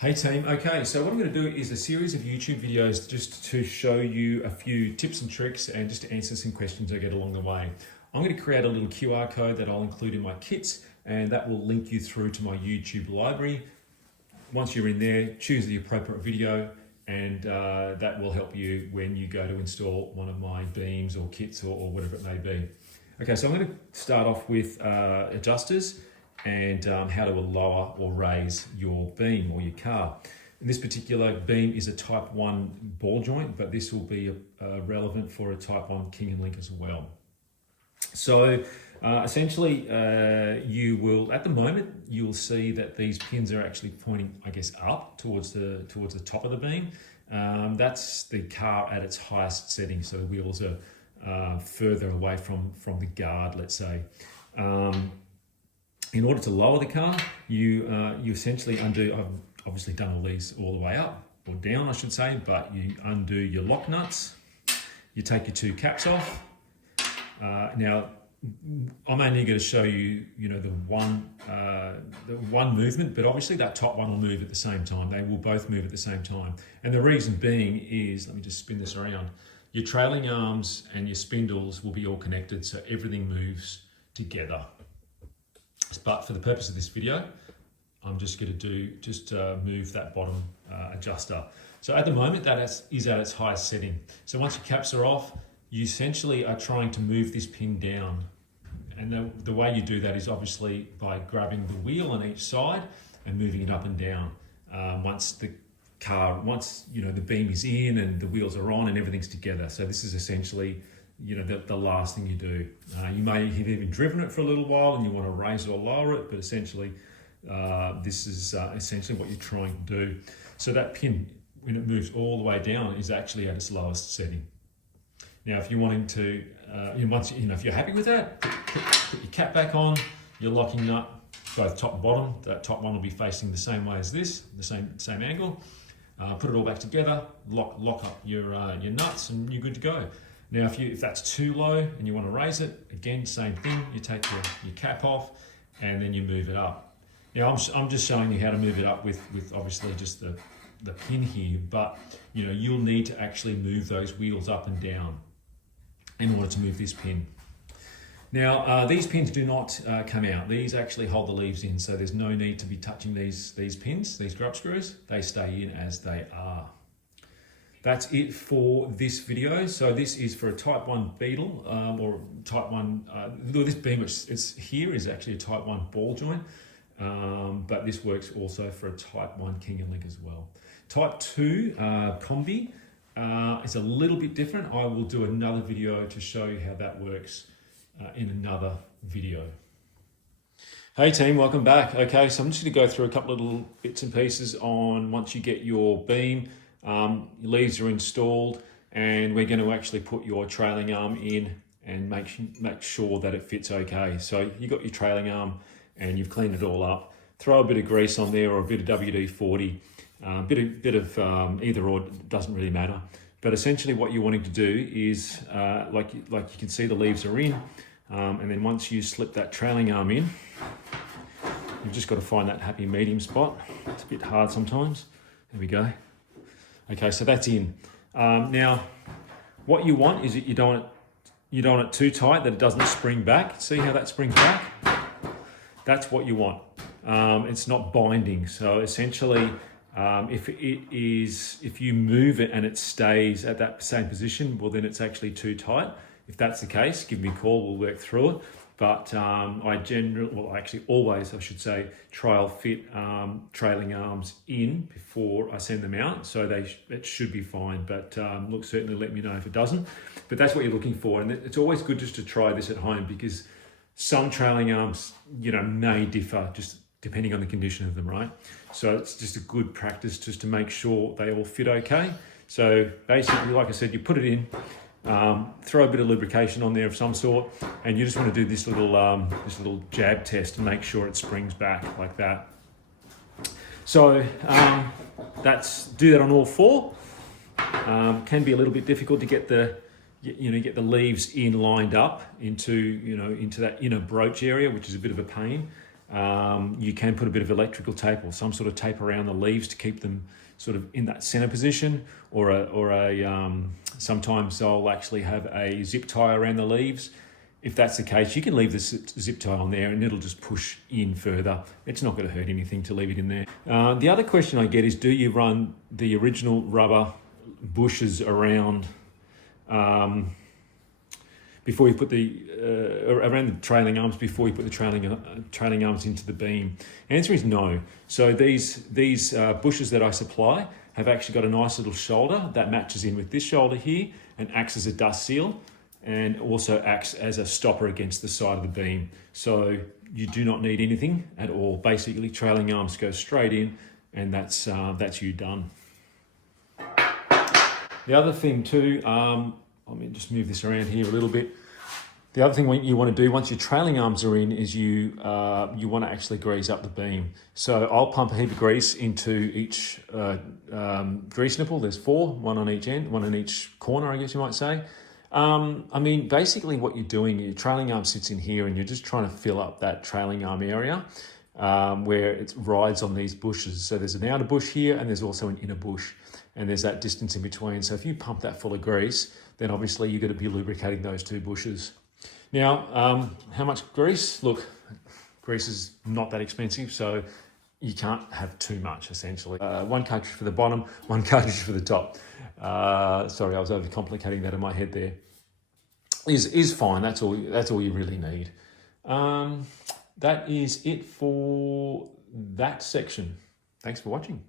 Hey team, okay, so what I'm going to do is a series of YouTube videos just to show you a few tips and tricks and just to answer some questions I get along the way. I'm going to create a little QR code that I'll include in my kits and that will link you through to my YouTube library. Once you're in there, choose the appropriate video and that will help you when you go to install one of my beams or kits or whatever it may be. Okay, so I'm going to start off with adjusters and how to lower or raise your beam or your car. And this particular beam is a type 1 ball joint, but this will be relevant for a type 1 king and link as well. So essentially you will, at the moment, you will see that these pins are actually pointing, I guess, up towards the top of the beam. That's the car at its highest setting, so the wheels are further away from the guard, let's say. In order to lower the car, you essentially undo, I've obviously done all these all the way up, or down I should say, but you undo your lock nuts, you take your two caps off. Now, I'm only going to show you, the one movement, but obviously that top one will move at the same time. They will both move at the same time. And the reason being is, let me just spin this around, your trailing arms and your spindles will be all connected, so everything moves together. But for the purpose of this video, I'm just going to move that bottom adjuster. So at the moment, that is at its highest setting. So once your caps are off, you essentially are trying to move this pin down. And the way you do that is obviously by grabbing the wheel on each side and moving it up and down. Once the beam is in and the wheels are on and everything's together. So this is essentially the last thing you do. You may have even driven it for a little while and you want to raise it or lower it, but essentially this is essentially what you're trying to do. So that pin, when it moves all the way down, is actually at its lowest setting. Now, if you're wanting to, if you're happy with that, put your cap back on, you're locking up both top and bottom. That top one will be facing the same way as this, the same angle. Put it all back together, lock up your nuts, and you're good to go. Now, if that's too low and you want to raise it, again, same thing. You take your cap off and then you move it up. Now, I'm just showing you how to move it up with obviously just the pin here, but you'll need to actually move those wheels up and down in order to move this pin. Now, these pins do not come out. These actually hold the leaves in, so there's no need to be touching these pins, these grub screws. They stay in as they are. That's it for this video. So this is for a type 1 beetle or type 1, this beam it's here is actually a type 1 ball joint, but this works also for a type 1 king and link as well. Type 2 combi is a little bit different. I will do another video to show you how that works in another video. Hey team, welcome back. Okay, so I'm just going to go through a couple of little bits and pieces on once you get your beam. Your leaves are installed and we're going to actually put your trailing arm in and make sure that it fits okay. So you got your trailing arm and you've cleaned it all up. Throw a bit of grease on there or a bit of WD-40, bit of either or, doesn't really matter. But essentially what you're wanting to do is, like you can see the leaves are in, and then once you slip that trailing arm in, you've just got to find that happy medium spot. It's a bit hard sometimes. There we go. Okay, so that's in. Now, what you want is that you don't want it too tight that it doesn't spring back. See how that springs back? That's what you want. It's not binding. So essentially, if you move it and it stays at that same position, well then it's actually too tight. If that's the case, give me a call, we'll work through it. But always, I should say, trial fit trailing arms in before I send them out. So it should be fine, but look, certainly let me know if it doesn't. But that's what you're looking for. And it's always good just to try this at home because some trailing arms, may differ just depending on the condition of them, right? So it's just a good practice just to make sure they all fit okay. So basically, like I said, you put it in, throw a bit of lubrication on there of some sort, and you just want to do this little jab test and make sure it springs back like that. So do that on all four. Can be a little bit difficult to get the leaves in lined up into that inner broach area, which is a bit of a pain. You can put a bit of electrical tape or some sort of tape around the leaves to keep them sort of in that center position, sometimes I'll actually have a zip tie around the leaves. If that's the case, you can leave the zip tie on there and it'll just push in further. It's not going to hurt anything to leave it in there. The other question I get is, do you run the original rubber bushes around before you put around the trailing arms before you put the trailing arms into the beam? The answer is no. So these bushes that I supply have actually got a nice little shoulder that matches in with this shoulder here and acts as a dust seal, and also acts as a stopper against the side of the beam. So you do not need anything at all. Basically, trailing arms go straight in, and that's you done. The other thing too, let me just move this around here a little bit. The other thing you want to do once your trailing arms are in is you want to actually grease up the beam. So I'll pump a heap of grease into each grease nipple. There's 4, one on each end, one on each corner, I guess you might say. Basically what you're doing, your trailing arm sits in here and you're just trying to fill up that trailing arm area where it rides on these bushes. So there's an outer bush here and there's also an inner bush, and there's that distance in between. So if you pump that full of grease, then obviously you're going to be lubricating those 2 bushes. Now, how much grease? Look, grease is not that expensive, so you can't have too much, essentially. 1 cartridge for the bottom, 1 cartridge for the top. Sorry, I was overcomplicating that in my head there. Is fine. That's all you really need. That is it for that section. Thanks for watching.